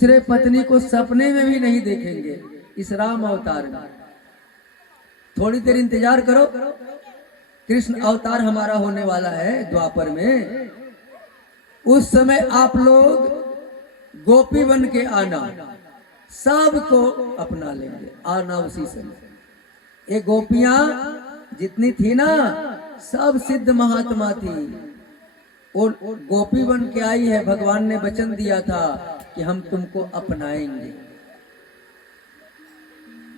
दूसरे पत्नी को सपने में भी नहीं देखेंगे इस राम अवतार में। थोड़ी देर इंतजार करो, कृष्ण अवतार हमारा होने वाला है द्वापर में। उस समय आप लोग गोपी बन के आना, सबको अपना लेंगे, आना उसी समय। ये गोपियां जितनी थी ना, सब सिद्ध महात्मा थी। और गोपी बन के आई है। भगवान ने वचन दिया था कि हम तुमको अपनाएंगे।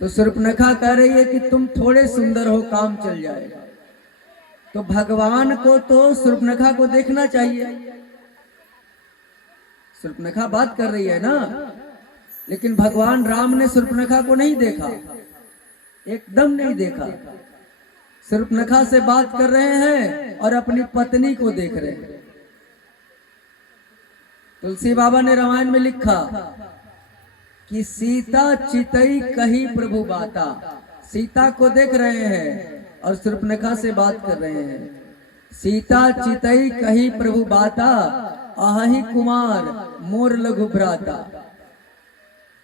तो शूर्पणखा कह रही है कि तुम थोड़े सुंदर हो, काम चल जाएगा। तो भगवान को तो शूर्पणखा को देखना चाहिए। शूर्पणखा बात कर रही है ना, लेकिन भगवान राम ने शूर्पणखा को नहीं देखा, एकदम नहीं देखा। शूर्पणखा से बात कर रहे हैं और अपनी पत्नी को देख रहे हैं। तुलसी बाबा ने रामायण में लिखा कि सीता चितई कही प्रभु बाता। सीता को देख रहे हैं और शूर्पणखा से बात कर रहे हैं। सीता चितई कही प्रभु बाता, आहहि कुमार मोर लघु भ्राता।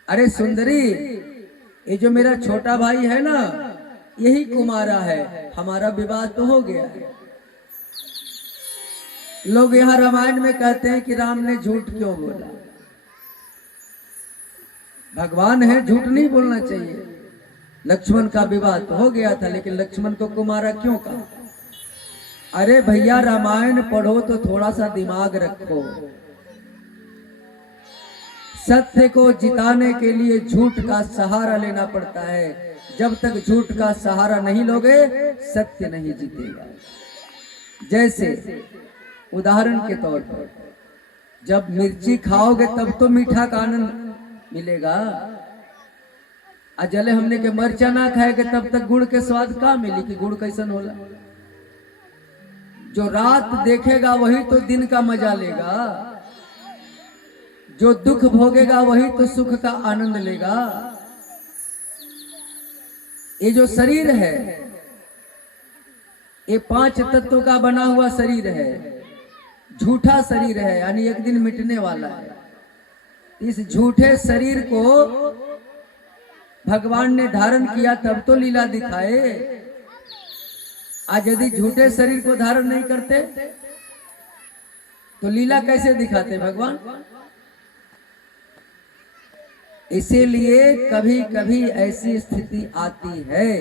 अरे सुंदरी, ये जो मेरा छोटा भाई है ना, यही कुमारा है, हमारा विवाह तो हो गया है। लोग यहाँ रामायण में कहते हैं कि राम ने झूठ क्यों बोला। भगवान है, झूठ नहीं बोलना चाहिए। लक्ष्मण का विवाह तो हो गया था, लेकिन लक्ष्मण को कुमारा क्यों कहा? अरे भैया, रामायण पढ़ो तो थोड़ा सा दिमाग रखो। सत्य को जिताने के लिए झूठ का सहारा लेना पड़ता है। जब तक झूठ का सहारा नहीं लोगे, सत्य नहीं जीतेगा। जैसे उदाहरण के तौर पर, जब मिर्ची खाओगे तब तो मीठा का आनंद मिलेगा। अजले हमने के मरचा ना खाएगे तब तक गुड़ के स्वाद का मिली कि गुड़ कैसन होला। जो रात देखेगा वही तो दिन का मजा लेगा। जो दुख भोगेगा वही तो सुख का आनंद लेगा। ये जो शरीर है, ये 5 तत्वों का बना हुआ शरीर है, झूठा शरीर है, यानी एक दिन मिटने वाला है। इस झूठे शरीर को भगवान ने धारण किया तब तो लीला दिखाए। आज यदि झूठे शरीर को धारण नहीं करते तो लीला कैसे दिखाते भगवान? इसीलिए कभी कभी ऐसी स्थिति आती है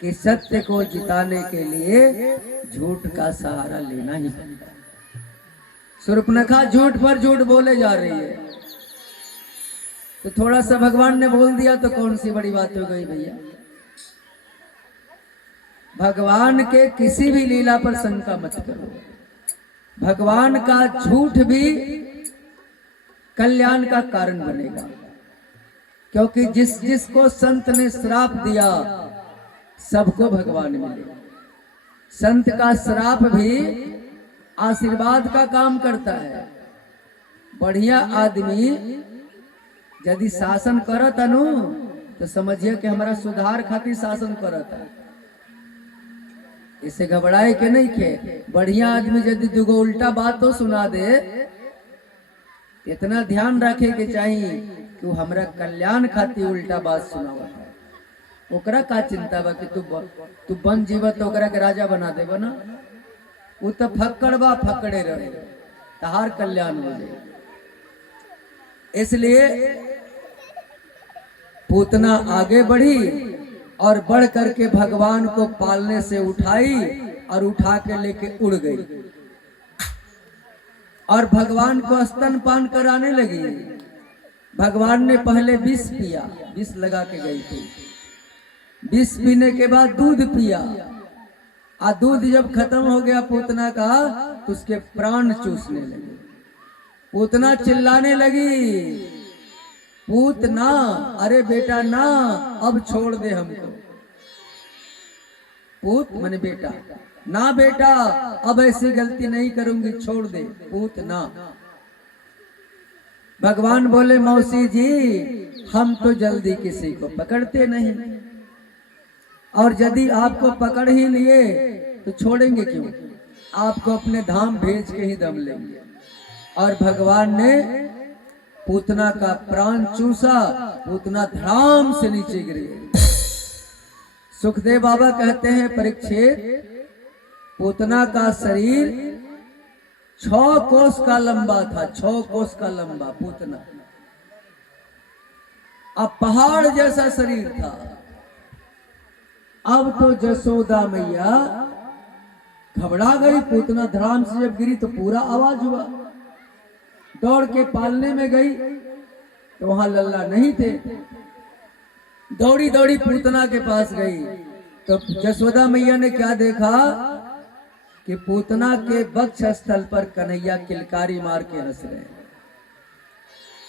कि सत्य को जिताने के लिए झूठ का सहारा लेना ही पड़ता है। शूर्पणखा झूठ पर झूठ बोले जा रही है, तो थोड़ा सा भगवान ने बोल दिया तो कौन सी बड़ी बात हो गई भैया। भगवान के किसी भी लीला पर शंका मत करो। भगवान का झूठ भी कल्याण का कारण बनेगा, क्योंकि जिस जिसको संत ने श्राप दिया सबको भगवान मिलेगा। संत का श्राप भी आशीर्वाद का काम करता है। बढ़िया आदमी यदि शासन करत अनु तो समझिए कि हमारा सुधार खातिर शासन करत है। इससे घबराए के नहीं के। बढ़िया आदमी यदि दुगो उल्टा बात तो सुना दे, इतना ध्यान रखे के चाहिए कि वो हमरा कल्याण खातिर उल्टा बात सुनावत है। ओकरा का चिंता बा कि तू बन जीवा तो ओकरा के राजा बना देबो ना। वो तो फक्कड़ बा, फक्कड़े रहे, तहार कल्याण हो जाए। इसलिए पूतना आगे बढ़ी और बढ़ करके भगवान को पालने से उठाई और उठा के लेके उड़ गई और भगवान को स्तनपान कराने लगी। भगवान ने पहले विष पिया, विष लगा के गई थी। विष पीने के बाद दूध पिया, और दूध जब खत्म हो गया पूतना का तो उसके प्राण चूसने लगे। पूतना चिल्लाने लगी, पूतना, अरे बेटा ना, अब छोड़ दे हमको। पूत माने बेटा, ना बेटा अब ऐसी गलती नहीं करूंगी, छोड़ दे पूतना। भगवान बोले, मौसी जी हम तो जल्दी किसी को पकड़ते नहीं, और यदि आपको पकड़ ही लिए तो छोड़ेंगे क्यों? आपको अपने धाम भेज के ही दम लेंगे। और भगवान ने पूतना का प्राण चूसा, पूतना धड़ाम से नीचे गिर गई। सुखदेव बाबा कहते हैं परीक्षित, पूतना का शरीर 6 कोस का लंबा था, 6 कोस का लंबा पूतना। अब पहाड़ जैसा शरीर था। अब तो जसोदा मैया घबरा गई। पूतना धड़ाम से जब गिरी तो पूरा आवाज हुआ। दौड़ के पालने में गई तो वहां लल्ला नहीं थे। दौड़ी दौड़ी पूतना के पास गई तो जसोदा मैया ने क्या देखा कि पूतना के वक्ष स्थल पर कन्हैया किलकारी मार के हंस रहे हैं।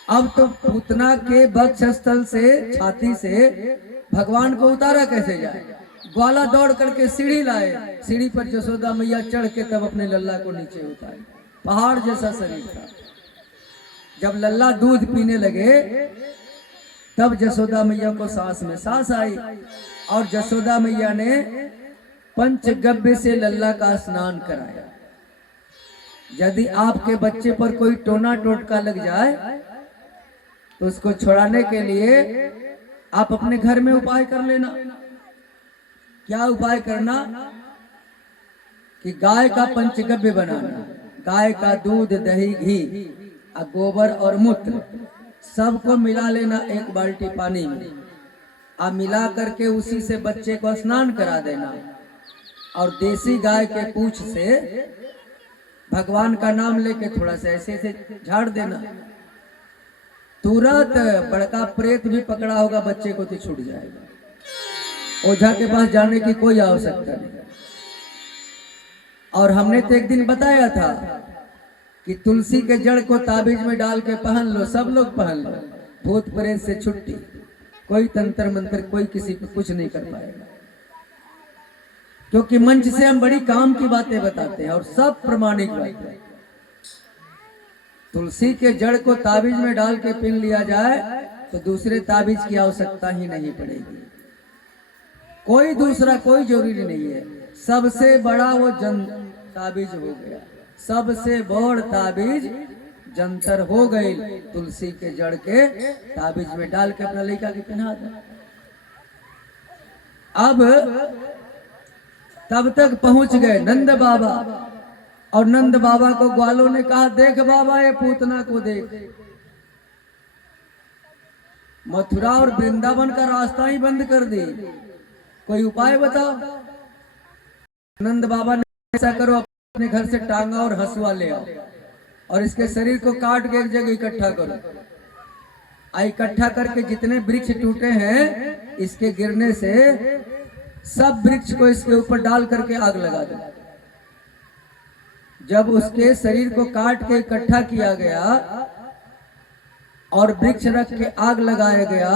अब तो पूतना के वक्ष स्थल से, छाती से भगवान को उतारा कैसे जाए। ग्वाला दौड़ करके सीढ़ी लाए। सीढ़ी पर जसोदा मैया चढ़ के तब अपने लल्ला को नीचे उतारे। पहाड़ जैसा शरीर था। जब लल्ला दूध पीने लगे तब जसोदा मैया को सांस में सांस आई और जसोदा मैया ने पंचगव्य से लल्ला का स्नान कराया। यदि आपके बच्चे पर कोई टोना टोटका लग जाए तो उसको छुड़ाने के लिए आप अपने घर में उपाय कर लेना। क्या उपाय करना कि गाय का पंचगव्य बनाना। गाय का दूध, दही, घी, गोबर और मूत्र सबको मिला लेना एक बाल्टी पानी में। आप मिला करके उसी से बच्चे को स्नान करा देना और देसी गाय के पूंछ से भगवान का नाम लेके थोड़ा सा ऐसे ऐसे झाड़ देना। तुरंत बड़का प्रेत भी पकड़ा होगा बच्चे को तो छूट जाएगा। ओझा के पास जाने की कोई आवश्यकता नहीं। और हमने तो एक दिन बताया था कि तुलसी के जड़ को ताबीज में डाल के पहन लो, सब लोग पहन लो, भूत प्रेत से छुट्टी। कोई तंत्र मंत्र कोई किसी को कुछ नहीं कर पाएगा, क्योंकि मंच से हम बड़ी काम की बातें बताते हैं और सब प्रमाणिक बातें। तुलसी के जड़ को ताबीज में डाल के पहन लिया जाए तो दूसरे ताबीज की आवश्यकता ही नहीं पड़ेगी। कोई दूसरा कोई जरूरी नहीं है। सबसे बड़ा वो जन ताबीज हो गया। सबसे बड़ ताबीज जंतर हो गई। तुलसी के जड़ के ताबीज में डाल के अपना लड़का के पहना दो। अब तब तक पहुंच गए नंद बाबा और नंद बाबा को ग्वालों ने कहा, देख बाबा ये पूतना को देख। मथुरा और वृंदावन का रास्ता ही बंद कर दी। कोई उपाय बताओ। नंद बाबा ने ऐसा करो, अपने घर से टांगा और हंसुआ ले आओ और इसके शरीर को काट के एक जगह इकट्ठा करो। इकट्ठा करके जितने वृक्ष टूटे हैं इसके गिरने से सब वृक्ष को इसके ऊपर डाल करके आग लगा दो। जब उसके शरीर को काट के इकट्ठा किया गया और वृक्ष रख के आग लगाया गया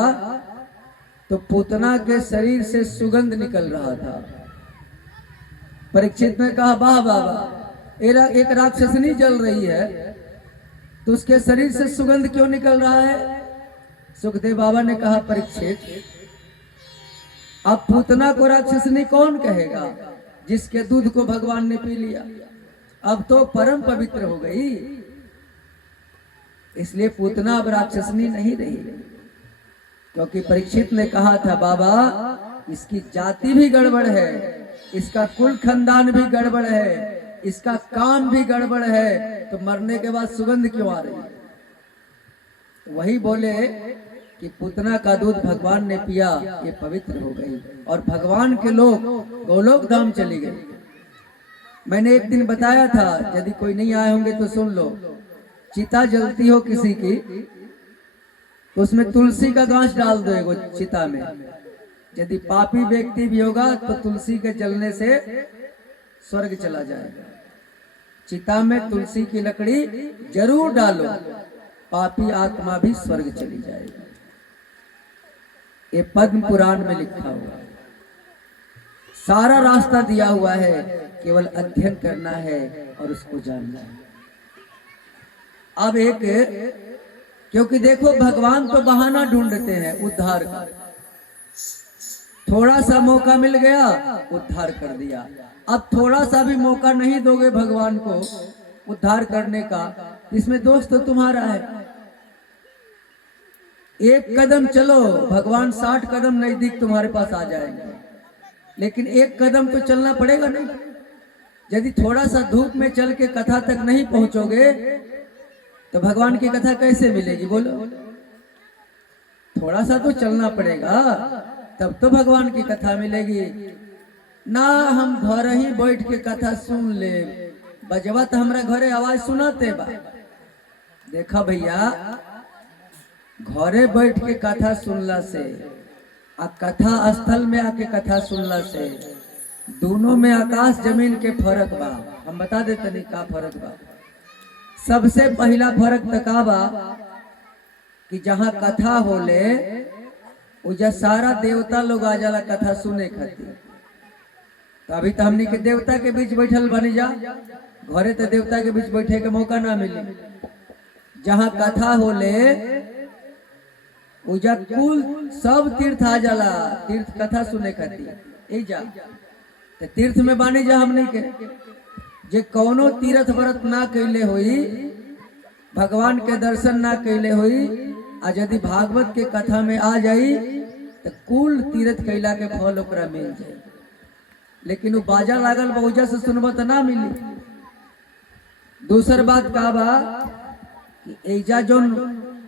तो पूतना के शरीर से सुगंध निकल रहा था। परीक्षित ने कहा, वाह बाबा, एक राक्षसनी जल रही है तो उसके शरीर से सुगंध क्यों निकल रहा है? सुखदेव बाबा ने कहा, परीक्षित, अब पूतना को राक्षसनी कौन कहेगा जिसके दूध को भगवान ने पी लिया। अब तो परम पवित्र हो गई, इसलिए पूतना अब राक्षसनी नहीं रही। क्योंकि परीक्षित ने कहा था, बाबा इसकी जाति भी गड़बड़ है, इसका कुल खानदान भी गड़बड़ है, इसका काम भी गड़बड़ है, तो मरने के बाद सुगंध क्यों आ रही है? वही बोले कि पूतना का दूध भगवान ने पिया, ये पवित्र हो गई और भगवान के लोग गोलोक धाम चले गए। मैंने एक दिन बताया था, यदि कोई नहीं आए होंगे तो सुन लो। चिता जलती हो किसी की तो उसमें तुलसी का गांच डाल दो एगो चिता में। यदि पापी व्यक्ति भी होगा तो तुलसी के जलने से स्वर्ग चला जाएगा। चिता में तुलसी की लकड़ी जरूर डालो, पापी आत्मा भी स्वर्ग चली जाएगी। ये पद्म पुराण में लिखा हुआ है। सारा रास्ता दिया हुआ है, केवल अध्ययन करना है और उसको जानना है। अब एक, क्योंकि देखो भगवान तो बहाना ढूंढते हैं उद्धार का। थोड़ा सा मौका मिल गया, उद्धार कर दिया। अब थोड़ा सा भी मौका नहीं दोगे भगवान को उद्धार करने का, इसमें दोष तो तुम्हारा है। एक कदम चलो, भगवान 60 कदम नजदीक तुम्हारे पास आ जाएंगे, लेकिन एक कदम तो चलना पड़ेगा नहीं। यदि थोड़ा सा धूप में चल के कथा तक नहीं पहुंचोगे तो भगवान की कथा कैसे मिलेगी बोलो। थोड़ा सा तो चलना पड़ेगा, तब तो भगवान की कथा मिलेगी ना। हम घर ही बैठ के कथा सुन ले, बजवा तो हमारा घरे आवाज सुनाते बा। देखा भैया, घरे बैठ के कथा सुनला से आ कथा स्थल में आके कथा सुनला से दोनों में आकाश जमीन के फर्क बा। हम बता देते नहीं का फर्क बा। सबसे पहला फर्क तका बा कि जहाँ कथा होले उजा सारा देवता लोग आ जाला कथा सुने खातिर। तो अभी तो हमनी के देवता के बीच बैठल बनी जा, घरे तो देवता के बीच बैठे के मौका ना मिले। जहाँ कथा होले उजा कुल सब तीर्थ आ जाला, तीर्थ कथा सुने खातिर। जा तो तीर्थ में बानी जा हमनी के जे कौनो तीर्थ व्रत ना कैले होई, भगवान के दर्शन ना कैले होई, आ यदि भागवत के कथा में आ जाई तो कुल तीर्थ कैला के फल ओकरा मिल जाए। लेकिन वो बाजा लागल बहुजा से सुनबा तो ना मिली। दूसर बात का बा कि एजा जोन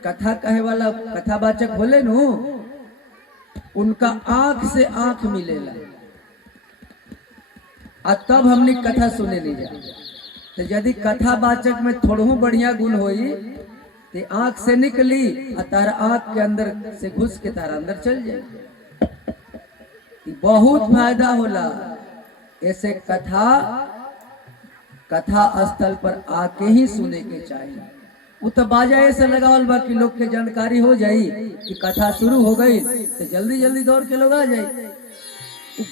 कथा कहे वाला कथावाचक होले नु, उनका आंख से आंख मिलेला, आ तब हमने कथा सुने नहीं जा। तो यदि कथावाचक में थोड़ू बढ़िया गुण होई तो आंख से निकली आ तारा आंख के अंदर से घुस के तारा अंदर चल जाए। बहुत फायदा होला। ऐसे कथा स्थल पर आके ही सुने के चाहिए। वो तो बाजा ऐसे लगावल बा कि लोग के जानकारी हो जाई कि कथा शुरू हो गई तो जल्दी जल्दी दौड़ के लोग आ जाए।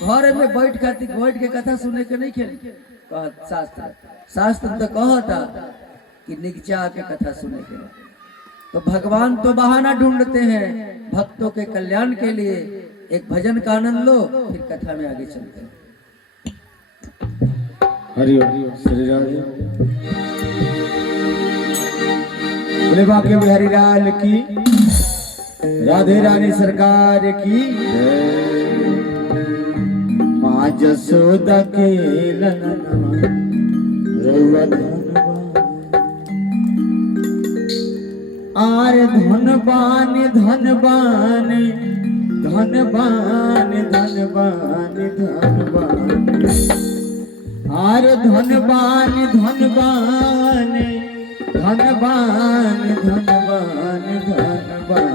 घर में बैठ के कथा सुने के नहीं खेल शास्त्र तो कहता कि नीचा आके कथा सुने के। तो भगवान तो बहाना ढूंढते हैं भक्तों के कल्याण के लिए। एक भजन का आनंद लो, फिर कथा में आगे चलते हैं। हरि ओम श्री राधे बोले बाके बिहारी लाल की, राधे रानी सरकार की। माँ जसोदा के ललना रउआ आर धनबान धनबान धनबान धनबान धनबान आर धनबान धनबान धनबान धनबान धनबान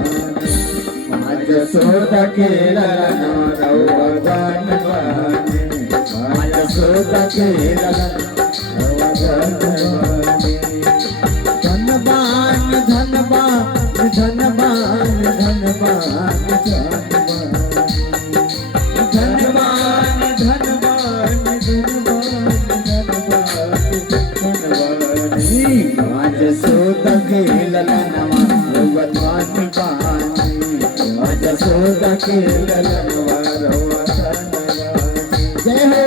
माँ जसोदा के ललना रउआ धनबान माँ जसोदा के ललना रउआ धनबान धनबान धनबान धनबान धनबान धनबान धनबान धनबान माँ जसोदा के ललनवा रउआ धनबान माँ जसोदा के ललनवा रउआ धनबान। जय हो।